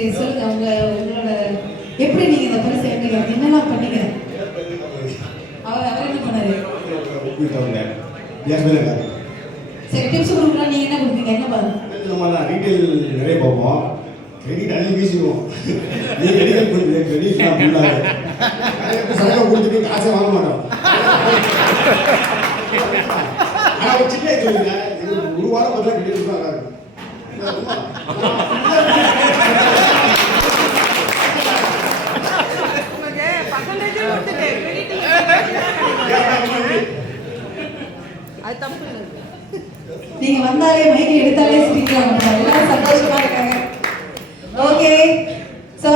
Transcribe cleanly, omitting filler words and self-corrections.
சரி சொல்லுங்க உங்களோட எப்படி நீங்க இந்த பரிசு எடுத்தீங்க என்னெல்லாம் பண்ணீங்க அவர் என்ன பண்ணாரு சரி டிப்ஸ் கொடுக்கலாம் நீங்க என்ன கொடுப்பீங்க என்ன பாருங்க நம்ம ரீட்டைல் நிறைய பார்ப்போம் கிரெடிட் அள்ளி வீசுவோம் நீ கிரெடிட் கொடுத்து கிரெடிட் நான் பண்ணாரு சரக்கு கொடுத்துட்டு காசை வாங்க மாட்டோம் ஆனால் ஒரு சின்ன சொல்லுங்க ஒரு வாரம் பார்த்தா கிரெடிட் தான் இருக்கும் நீங்க வந்தாலே மைக் எடுத்தாலே சிரிக்கிறாங்க எல்லாரும் சந்தோஷமா இருக்காங்க ஓகே சோ